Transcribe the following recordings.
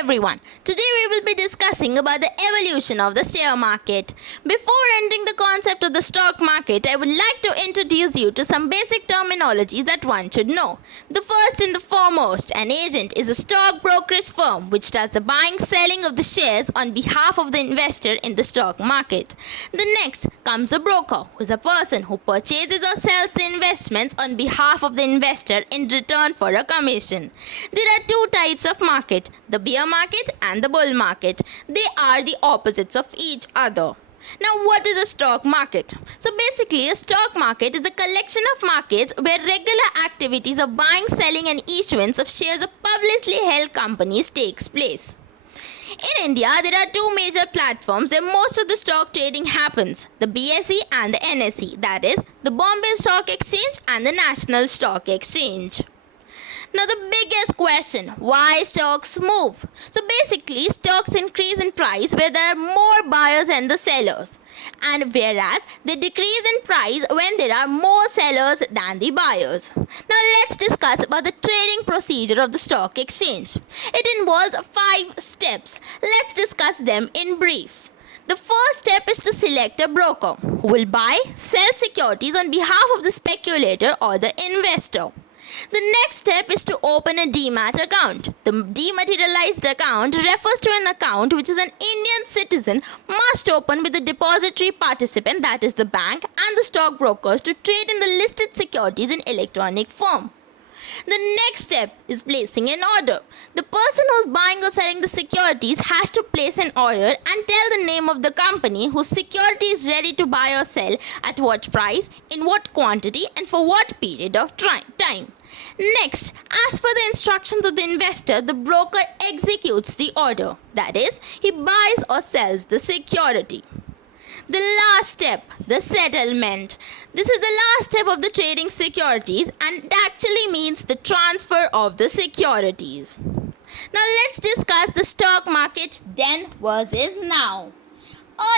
everyone. Today we will be discussing about the evolution of the share market. Before entering the concept of the stock market, I would like to introduce you to some basic terminologies that one should know. The first and the foremost, an agent is a stock brokerage firm which does the buying selling of the shares on behalf of the investor in the stock market. The next comes a broker, who is a person who purchases or sells the investments on behalf of the investor in return for a commission. There are two types of market, the bear market and the bull market. They are the opposites of each other. Now, what is a stock market? So basically, a stock market is a collection of markets where regular activities of buying, selling and issuance of shares of publicly held companies takes place. In India, there are two major platforms where most of the stock trading happens, the BSE and the NSE, that is, the Bombay Stock Exchange and the National Stock Exchange. Now the biggest question, why stocks move? So basically, stocks increase in price where there are more buyers than the sellers, and whereas they decrease in price when there are more sellers than the buyers. Now let's discuss about the trading procedure of the stock exchange. It involves 5 steps. Let's discuss them in brief. The first step is to select a broker who will buy, sell securities on behalf of the speculator or the investor. The next step is to open a demat account. The dematerialized account refers to an account which is an Indian citizen must open with the depository participant, that is the bank, and the stockbrokers to trade in the listed securities in electronic form. The next step is placing an order. The person who is buying or selling the securities has to place an order and tell the name of the company whose security is ready to buy or sell, at what price, in what quantity, and for what period of time. Next, as per the instructions of the investor, the broker executes the order. That is, he buys or sells the security. The last step, the settlement. This is the last step of the trading securities and it actually means the transfer of the securities. Now let's discuss the stock market then versus now.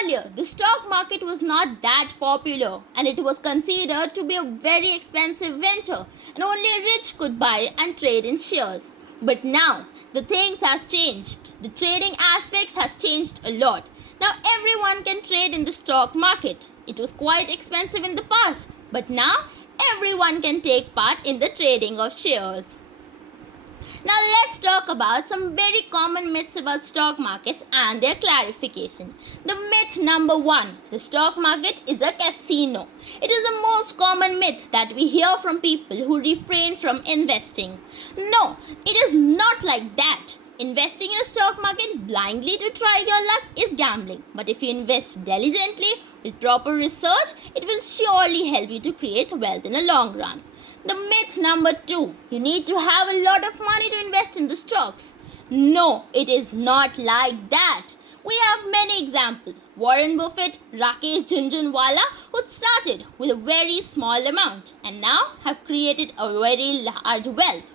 Earlier, the stock market was not that popular and it was considered to be a very expensive venture and only rich could buy and trade in shares. But now, the things have changed. The trading aspects have changed a lot. Now everyone can trade in the stock market. It was quite expensive in the past, but now everyone can take part in the trading of shares. Now let's talk about some very common myths about stock markets and their clarification. The myth number 1, the stock market is a casino. It is the most common myth that we hear from people who refrain from investing. No, it is not like that. Investing in a stock market blindly to try your luck is gambling. But if you invest diligently with proper research, it will surely help you to create wealth in the long run. The myth number 2, you need to have a lot of money to invest in the stocks. No, it is not like that. We have many examples. Warren Buffett, Rakesh Jhunjhunwala, who started with a very small amount and now have created a very large wealth.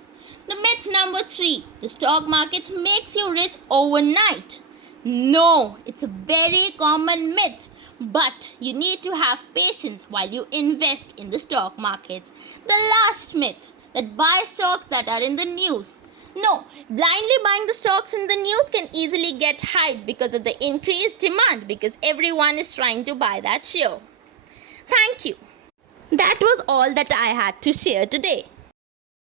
The myth number 3, the stock market makes you rich overnight. No, it's a very common myth. But you need to have patience while you invest in the stock markets. The last myth, that buy stocks that are in the news. No, blindly buying the stocks in the news can easily get hyped because of the increased demand because everyone is trying to buy that share. Thank you. That was all that I had to share today.